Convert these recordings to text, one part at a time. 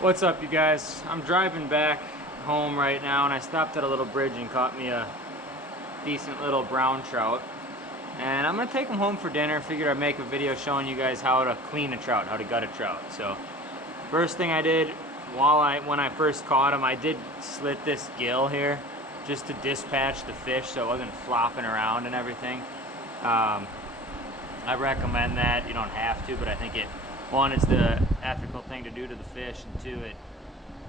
What's up, you guys? I'm driving back home right now, and I stopped at a little bridge and caught me a decent little brown trout. And I'm gonna take them home for dinner. Figured I'd make a video showing you guys how to clean a trout, how to gut a trout. So first thing I did when I first caught him, I did slit this gill here just to dispatch the fish so it wasn't flopping around and everything. I recommend that. You don't have to, but I think one, it's the ethical thing to do to the fish, and two, it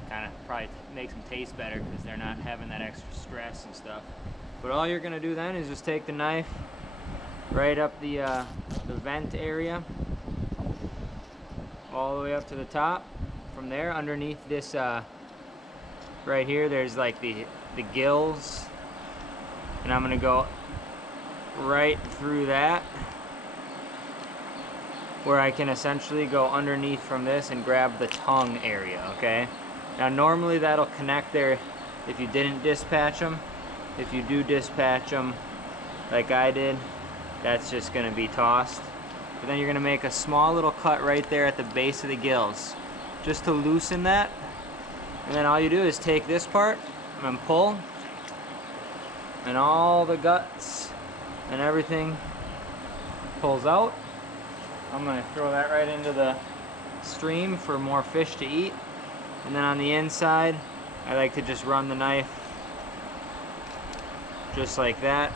kind of probably makes them taste better because they're not having that extra stress and stuff. But all you're gonna do then is just take the knife right up the vent area, all the way up to the top. From there, underneath this right here, there's like the gills, and I'm gonna go right through that, where I can essentially go underneath from this and grab the tongue area, okay? Now normally that'll connect there if you didn't dispatch them. If you do dispatch them like I did, that's just gonna be tossed. But then you're gonna make a small little cut right there at the base of the gills, just to loosen that. And then all you do is take this part and pull, and all the guts and everything pulls out. I'm going to throw that right into the stream for more fish to eat. And then on the inside, I like to just run the knife just like that.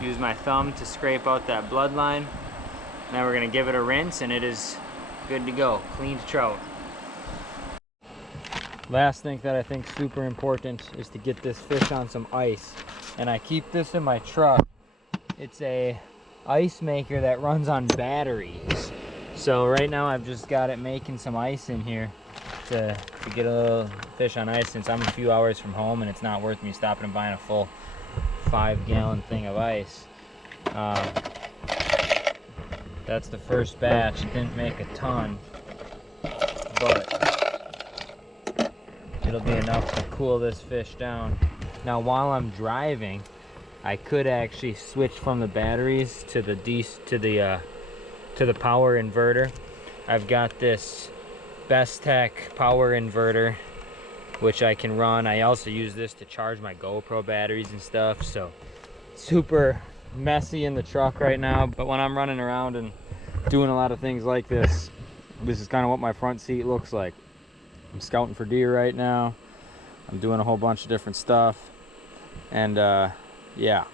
Use my thumb to scrape out that bloodline. Now we're going to give it a rinse, and it is good to go. Cleaned trout. Last thing that I think is super important is to get this fish on some ice. And I keep this in my truck. It's a ice maker that runs on batteries. So right now I've just got it making some ice in here to get a little fish on ice, since I'm a few hours from home and it's not worth me stopping and buying a full 5-gallon thing of ice. That's the first batch. It didn't make a ton, but it'll be enough to cool this fish down. Now while I'm driving, I could actually switch from the batteries to the power inverter. I've got this BESTEK power inverter, which I can run. I also use this to charge my GoPro batteries and stuff. So super messy in the truck right now, but when I'm running around and doing a lot of things like this, this is kind of what my front seat looks like. I'm scouting for deer right now. I'm doing a whole bunch of different stuff, and yeah,